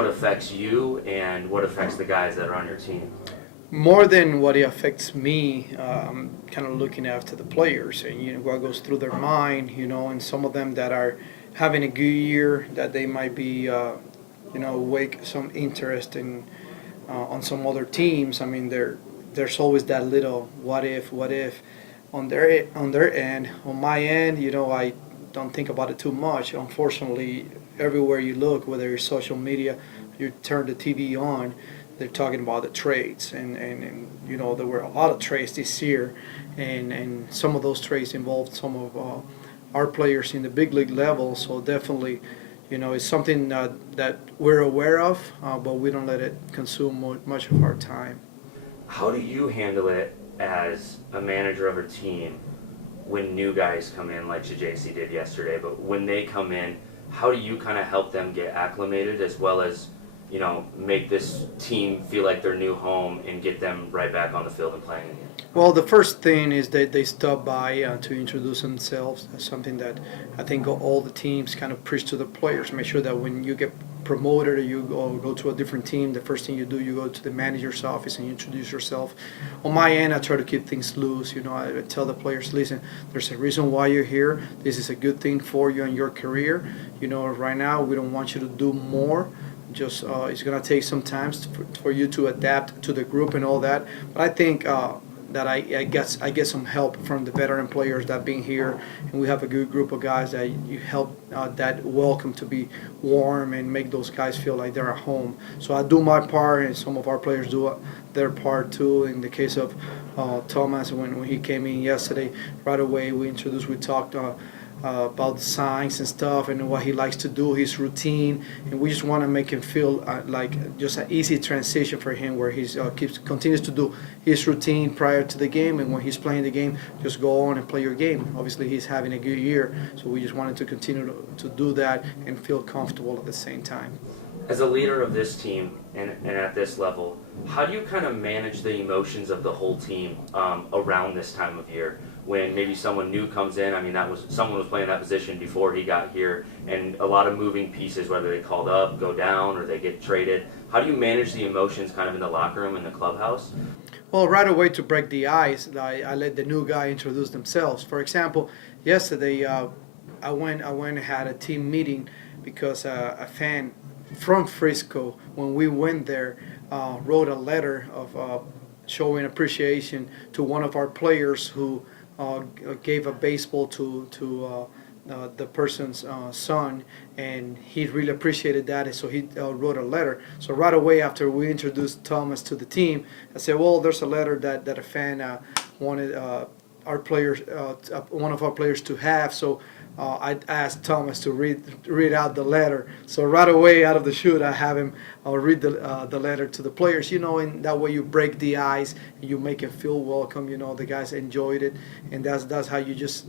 what affects you and what affects the guys that are on your team? More than what it affects me, I'm kind of looking after the players and what goes through their mind, and some of them that are having a good year that they might be, wake some interest in on some other teams. I mean, there's always that little what if on their end. On my end, I don't think about it too much. Unfortunately, everywhere you look, whether it's social media, you turn the TV on, they're talking about the trades, and there were a lot of trades this year, and some of those trades involved some of our players in the big league level. So definitely, it's something that we're aware of, but we don't let it consume much of our time. How do you handle it as a manager of a team when new guys come in, like JC did yesterday? But when they come in, how do you kind of help them get acclimated, as well as make this team feel like their new home and get them right back on the field and playing again? Well, the first thing is that they stop by to introduce themselves. That's something that I think all the teams kind of preach to the players. Make sure that when you get promoted or you go to a different team, the first thing you do, you go to the manager's office and you introduce yourself. On my end, I try to keep things loose. I tell the players, listen, there's a reason why you're here. This is a good thing for you and your career. Right now, we don't want you to do more. Just it's going to take some time for you to adapt to the group and all that. But I think that I get some help from the veteran players that been here, and we have a good group of guys that you help that welcome to be warm and make those guys feel like they're at home. So I do my part, and some of our players do their part too. In the case of Thomas, when he came in yesterday, right away we talked about the signs and stuff and what he likes to do, his routine, and we just want to make him feel like just an easy transition for him, where he continues to do his routine prior to the game, and when he's playing the game, just go on and play your game. Obviously, he's having a good year, so we just wanted to continue to do that and feel comfortable at the same time. As a leader of this team and at this level, how do you kind of manage the emotions of the whole team around this time of year? When maybe someone new comes in, I mean, someone was playing that position before he got here, and a lot of moving pieces, whether they called up, go down, or they get traded. How do you manage the emotions kind of in the locker room, in the clubhouse? Well, right away, to break the ice, I let the new guy introduce themselves. For example, yesterday I went and had a team meeting because a fan from Frisco, when we went there, wrote a letter of showing appreciation to one of our players who gave a baseball to the person's son, and he really appreciated that, and so he wrote a letter. So right away after we introduced Thomas to the team, I said, well, there's a letter that a fan wanted our players, one of our players to have. So I asked Thomas to read out the letter. So right away out of the chute, I have him read the letter to the players. And that way you break the ice, and you make them feel welcome. The guys enjoyed it, and that's how you just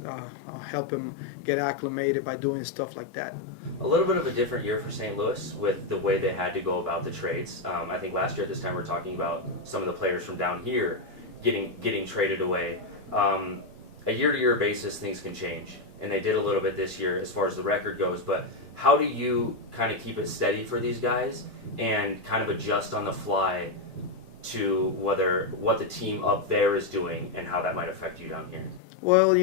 help them get acclimated, by doing stuff like that. A little bit of a different year for St. Louis with the way they had to go about the trades. I think last year at this time we're talking about some of the players from down here getting traded away. A year-to-year basis, things can change, and they did a little bit this year as far as the record goes. But how do you kind of keep it steady for these guys and kind of adjust on the fly to what the team up there is doing and how that might affect you down here? Well,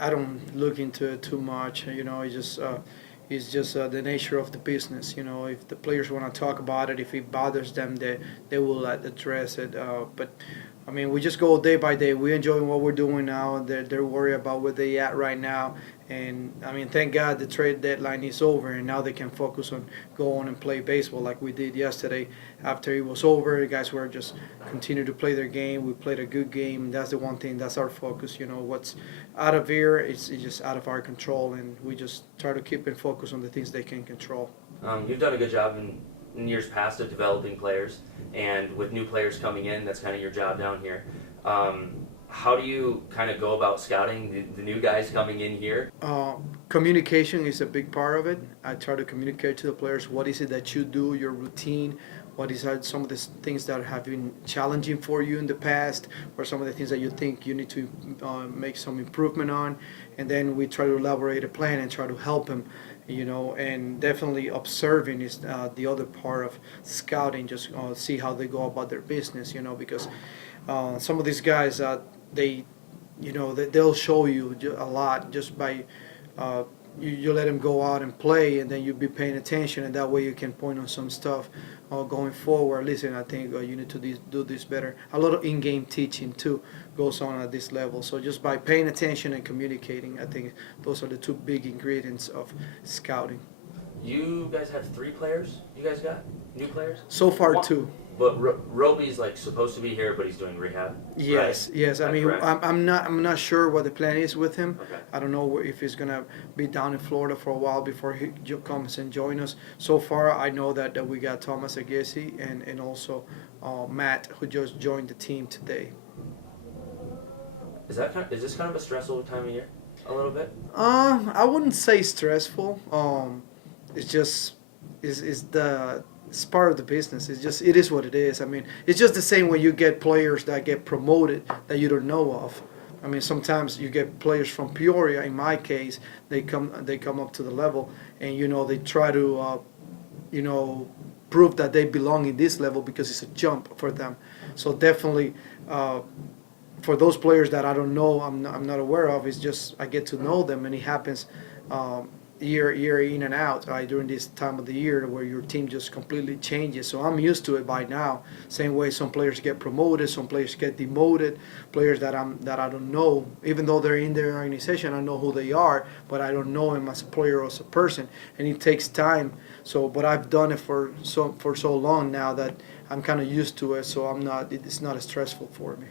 I don't look into it too much. It's just the nature of the business. If the players want to talk about it, if it bothers them, they will address it. But I mean, we just go day by day. We enjoy what we're doing now. They're worried about where they at right now. And I mean, thank God the trade deadline is over, and now they can focus on go on and play baseball like we did yesterday. After it was over, the guys were just continue to play their game. We played a good game. That's the one thing. That's our focus. What's out of here, it's just out of our control, and we just try to keep and focus on the things they can control. You've done a good job in years past of developing players, and with new players coming in, that's kind of your job down here. How do you kind of go about scouting the new guys coming in here? Communication is a big part of it. I try to communicate to the players what is it that you do, your routine, what is some of the things that have been challenging for you in the past, or some of the things that you think you need to make some improvement on, and then we try to elaborate a plan and try to help them and definitely observing is the other part of scouting. Just see how they go about their business, because some of these guys, they, they'll show you a lot just by uh, you let them go out and play, and then you be paying attention, and that way you can point on some stuff going forward. Listen, I think you need to do this better. A lot of in-game teaching too goes on at this level. So just by paying attention and communicating, I think those are the two big ingredients of scouting. You guys have 3 players. You guys got new players. So far, What? two. But Roby's like supposed to be here, but he's doing rehab. Yes, right? yes. I mean, Correct? I'm not sure what the plan is with him. Okay. I don't know if he's gonna be down in Florida for a while before he comes and join us. So far, I know that we got Thomas Agassi and also Matt, who just joined the team today. Is this kind of a stressful time of year? A little bit. I wouldn't say stressful. It's just it's part of the business. It is what it is. I mean, it's just the same when you get players that get promoted that you don't know of. I mean, sometimes you get players from Peoria. In my case, they come up to the level, and they try to prove that they belong in this level because it's a jump for them. So definitely. For those players that I don't know, I'm not aware of, it's just I get to know them, and it happens year in and out, right, during this time of the year where your team just completely changes. So I'm used to it by now. Same way some players get promoted, some players get demoted, players that I don't know, even though they're in their organization, I know who they are, but I don't know them as a player or as a person, and it takes time. So, but I've done it for so long now that I'm kind of used to it. So it's not as stressful for me.